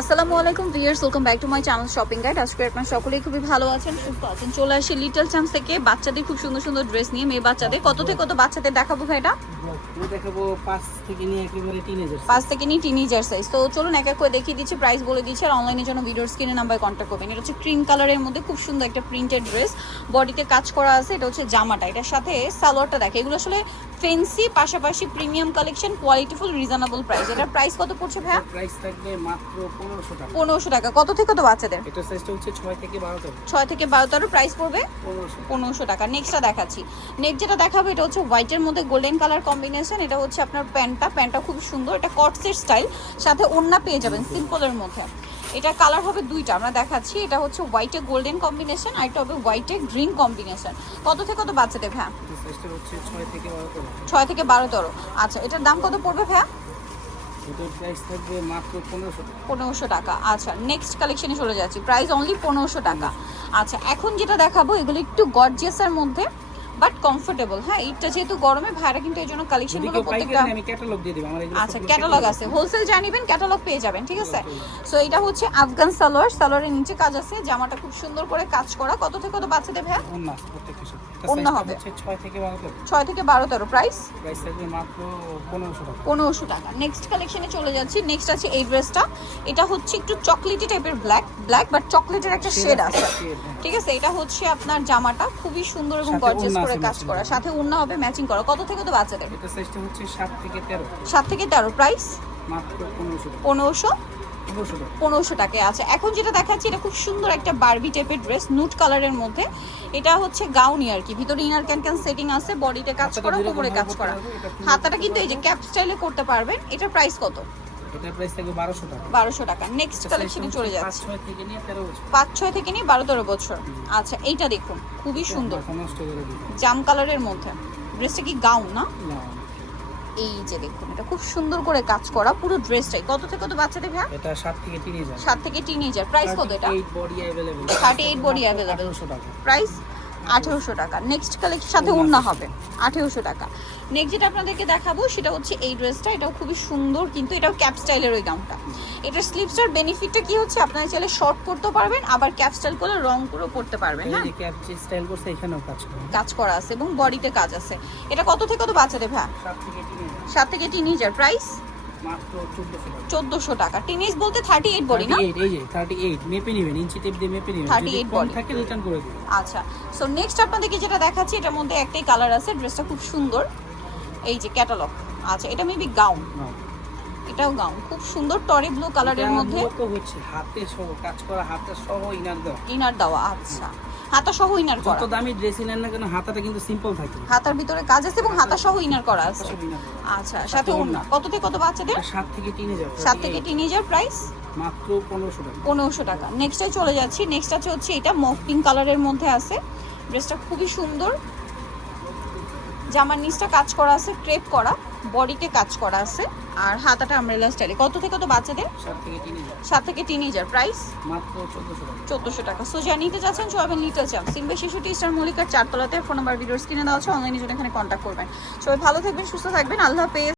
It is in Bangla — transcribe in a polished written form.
আসসালামু আলাইকুম viewers, welcome back to my channel shopping guide. আজকে আপনারা সকলেই খুবই ভালো আছেন, সুস্থ আছেন। চলে আসি লিটল চ্যাম্পস থেকে বাচ্চাদের খুব সুন্দর সুন্দর ড্রেস নিয়ে। মেয়ে বাচ্চাদের কত থেকে কত বাচ্চাদের দেখাবো ভাই? এটা দেখাবো 5 থেকে নিয়ে একেবারে টিনেজার 5 থেকে নিয়ে টিনেজার সাইজ। তো চলুন এক এক করে দেখিয়ে দিচ্ছি, প্রাইস বলে দিচ্ছি, আর অনলাইনের জন্য ভিডিওর স্ক্রিনে নাম্বারে কন্ট্যাক্ট করবেন। এটা হচ্ছে ক্রিম কালারের মধ্যে খুব সুন্দর একটা প্রিন্টেড ড্রেস, বডিতে কাজ করা আছে। এটা হচ্ছে জামাটা, এটার সাথে সালোয়ারটা দেখে। এগুলো আসলে ফেন্সি, পাশাপাশি প্রিমিয়াম কালেকশন, কোয়ালিটিফুল, রিজনেবল প্রাইস। এটার প্রাইস কত পড়ছে ভাইয়া? প্রাইস থাকবে মাত্র 1500 টাকা। 1500 টাকা। কত থেকে কত বাচ্চাদের? এটা সাইজটা হচ্ছে 6 থেকে 12 টাকা। 6 থেকে 12 প্রাইস পড়বে 1500 1500 টাকা। নেক্সটটা দেখাচ্ছি। নেক্সট যেটা দেখাবো এটা হচ্ছে হোয়াইটের মধ্যে গোল্ডেন কালার কম্বিনেশন। এটা হচ্ছে আপনার প্যান্টটা খুব সুন্দর, এটা কটসেট স্টাইল, সাথে ওড়না পেয়ে যাবেন সিম্পলের মধ্যে। এটা কালার হবে দুইটা, আমরা দেখাচ্ছি। এটা হচ্ছে হোয়াইটে গোল্ডেন কম্বিনেশন, আর এটা হবে হোয়াইটে গ্রিন কম্বিনেশন। কত থেকে কত বাচ্চাদের ভাইয়া? এটা সাইজটা হচ্ছে 6 থেকে 12 টাকা। 6 থেকে 12। আচ্ছা, এটার দাম কত পড়বে ভাইয়া? এটার প্রাইস থাকবে মাত্র 1500 টাকা। 1500 টাকা। আচ্ছা, নেক্সট কালেকশনে চলে যাচ্ছি, প্রাইস অনলি 1500 টাকা। আচ্ছা, এখন যেটা দেখাবো এগুলো একটু গর্জিয়াসের মধ্যে বাট কমফোর্টেবল। হ্যাঁ, এটা যেহেতু গরমে ভাইরা কিন্তু এই জন্য কালেকশনগুলো প্রত্যেকটা। আমি ক্যাটালগ দিয়ে দেব। আমার এগুলো আচ্ছা, ক্যাটালগ আছে, হোলসেল জানিবেন, ক্যাটালগ পেয়ে যাবেন, ঠিক আছে। সো এটা হচ্ছে আফগান সালোয়ার, সালোয়ারের নিচে কাজ আছে, জামাটা খুব সুন্দর করে কাজ করা। কত থেকে কত বাচ্চাদের ভাইয়া? ওন্না প্রত্যেকটা সাথে। ওন্না হবে 6 থেকে 12 টাকা। 6 থেকে 12 প্রাইস প্রাইস থাকবে মাত্র 1500 টাকা। 1500 টাকা। নেক্সট কালেকশনে চলে যাচ্ছি। নেক্সট আছে এই ড্রেসটা, এটা হচ্ছে একটু চকলেটি টাইপের, ব্ল্যাক বাট চকলেটের একটা শেড আছে, ঠিক আছে। এটা হচ্ছে আপনার জামাটা খুবই সুন্দর এবং গর্জিয়াস করে কাজ করা, সাথে ওড়না হবে ম্যাচিং করা। কত থেকে কত বাচ্চাদের? এটা সাইজটা হচ্ছে 7 থেকে 13। 7 থেকে 13 প্রাইস মাত্র 1500 টাকা। 1500 1500 টাকা। 1500 টাকায় আছে। এখন যেটা দেখাচ্ছি এটা খুব সুন্দর একটা বারবি টাইপের ড্রেস, নুট কালারের মধ্যে। এটা হচ্ছে গাউনি আর কি, ভিতরে ইনার ক্যান সেটিং আছে, বডিতে কাজ করা, কোমরে কাজ করা। হাতাটা কিন্তু এই যে ক্যাপ স্টাইলে করতে পারবেন। এটার প্রাইস কত? এটার প্রাইস থাকবে 1200 টাকা। 1200 টাকা। নেক্সট কালেকশনে চলে যাচ্ছে। 5-6 থেকে নিয়ে 13 বছর। 5-6 থেকে নিয়ে 12-13 বছর। আচ্ছা, এইটা দেখুন, খুবই সুন্দর নষ্ট করে দিই। জাম কালারের মধ্যে। ড্রেসটা কি গাউন না? না, এই যে দেখুন, এটা খুব সুন্দর করে কাজ করা পুরো ড্রেসটাই। কত থেকে কত বাচ্চাদের ভাই? এটা 7 থেকে 3000। 7 থেকে টিনেজার। প্রাইস কত এটা? 38 বডি अवेलेबल। 38 body available. 1800 টাকা। প্রাইস 1800 টাকা। নেক্সট কালেকশন সাথে ওড়না হবে 1800 টাকা। নেক্সট যেটা আপনাদেরকে দেখাবো সেটা হচ্ছে এই ড্রেসটা, এটাও খুবই সুন্দর, কিন্তু এটাও ক্যাপ স্টাইলের ওই গাউনটা। এটার স্লিভসটার বেনিফিটটা কি হচ্ছে, আপনারা চাইলে শর্ট করতে পারবেন, আবার ক্যাপ স্টাইল করে রং করে পড়তে পারবেন। এই হ্যাঁ, যে ক্যাপ স্টাইল করছে এখানেও কাজ করে। কাজ করা আছে এবং বডিতে কাজ আছে। এটা কত থেকে কত বাচ্চাদের ভাই? 7 থেকে 3000। 7 থেকে টিনেজার। প্রাইস মাত্র 1400 টাকা। 1400 টাকা। টিনেজ বলতে 38 বডি না? 38, এই যে 38 মেপে নেবেন, ইঞ্চি টেপ দিয়ে মেপে নেবেন। 38 যদি কম body। থাকে রিটার্ন করে দিবেন। আচ্ছা, সো নেক্সট আপনাদেরকে যেটা দেখাচ্ছি এটার মধ্যে একটাই কালার আছে, ড্রেসটা খুব সুন্দর। এই যে ক্যাটালগ। আচ্ছা, এটা মেবি গাউন, এটাও গাউন, খুব সুন্দর টরি ব্লু কালারের মধ্যে তো হচ্ছে হাতে সহ কাজ করা, হাতে সহ ইনার দেওয়া। ইনার দেওয়া। আচ্ছা, হাতা সহ ইনার করা। যত দামি ড্রেস নেন না কেন হাতাটা কিন্তু সিম্পল থাকে। হাতার ভিতরে কাজ আছে এবং হাতা সহ ইনার করা আছে। সব ইনার দেওয়া। আচ্ছা, সাথে ওড়না। কত থেকে কত বাচ্চাদের? এটা 7 থেকে 3000। 7 থেকে টিনেজার। প্রাইস মাত্র 1500 টাকা। 1500 টাকা। নেক্সটে চলে যাচ্ছি। নেক্সট আছে হচ্ছে এটা মফ পিঙ্ক কালারের মধ্যে আছে, ড্রেসটা খুবই সুন্দর। জামার নিচটা কাজ করা আছে, ক্রেপ করা, বডিতে কাজ করা আছে, আর হাতাটা আমব্রেলা স্টাইলে। কত থেকে কত বাচ্চাদের? 7 থেকে 3000। 7 থেকে টিনেজার। প্রাইস মাত্র 1400 টাকা। 1400 টাকা। সো যা নিতে যাচ্ছেন সবাই লিটল চ্যাম্প, সিনবে 66 স্টার মল্লিকার 4 তলাতে। ফোন নাম্বার ভিডিওর স্ক্রিনে দেওয়া আছে, অনলাইনে জন্য এখানে কন্ট্যাক্ট করবেন। সবাই ভালো থাকবেন, সুস্থ থাকবেন, আল্লাহ হাফেজ।